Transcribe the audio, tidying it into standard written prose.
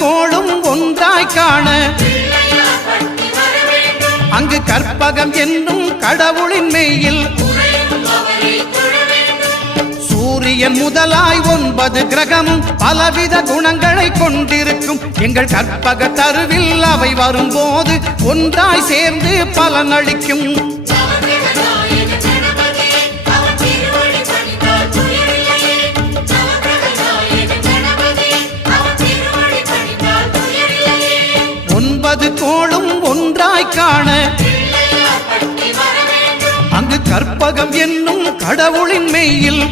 கோளும் ஒன்றாய் காண அங்கு கற்பகம் என்னும் கடவுளின் மெய்யில் சூரியன் முதலாய் 9 கிரகமும் பலவித குணங்களை கொண்டிருக்கும் எங்கள் கற்பக தருவில் அவை வரும்போது ஒன்றாய் சேர்ந்து பலனளிக்கும். கோளும் ஒன்றாய் காண அங்கு கற்பகம் என்னும் கடவுளின் மெய்யில்